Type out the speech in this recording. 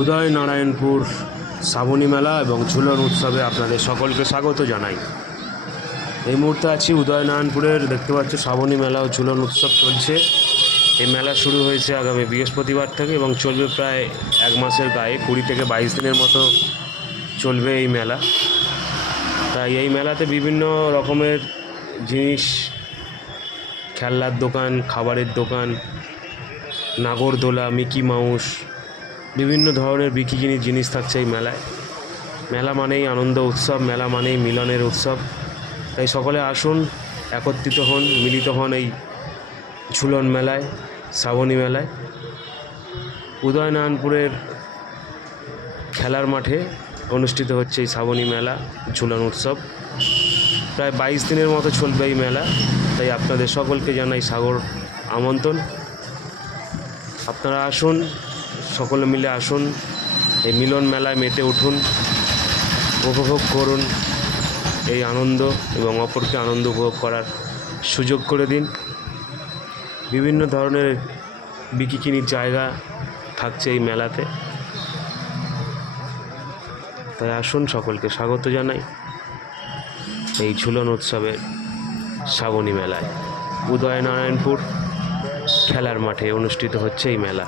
উদয়নারায়ণপুর শ্রাবণী মেলা এবং ঝুলন উৎসবে আপনাদের সকলকে স্বাগত জানাই। এই মুহূর্তে আছি উদয়নারায়ণপুরের, দেখতে পাচ্ছ শ্রাবণী মেলা ও ঝুলন উৎসব চলছে। এই মেলা শুরু হয়েছে আগামী বৃহস্পতিবার থেকে এবং চলবে প্রায় এক মাসের গায়ে, 20 থেকে 22 দিনের মতো চলবে এই মেলা। তাই এই মেলাতে বিভিন্ন রকমের জিনিস, খেলনার দোকান, খাবারের দোকান, নাগরদোলা, মিকি মাউস, বিভিন্ন ধরনের বিকিকিনি জিনিস থাকছে এই মেলায়। মেলা মানেই আনন্দ উৎসব, মেলা মানেই মিলনের উৎসব। তাই সকলে আসুন, একত্রিত হন, মিলিত হন এই ঝুলন মেলায়, শ্রাবণী মেলায়। উদয়নারায়ণপুরের খেলার মাঠে অনুষ্ঠিত হচ্ছে এই শ্রাবণী মেলা ঝুলন উৎসব। প্রায় 22 দিনের মতো চলবে এই মেলা। তাই আপনাদের সকলকে জানাই সাগর আমন্ত্রণ। আপনারা আসুন, সকলে মিলে আসুন, এই মিলন মেলায় মেতে উঠুন, উপভোগ করুন এই আনন্দ এবং অপরকে আনন্দ উপভোগ করার সুযোগ করে দিন। বিভিন্ন ধরনের বিকিকিনির জায়গা থাকছে এই মেলাতে। তাই আসুন, সকলকে স্বাগত জানাই এই ঝুলন উৎসবের শ্রাবণী মেলায়। উদয়নারায়ণপুর খেলার মাঠে অনুষ্ঠিত হচ্ছে এই মেলা।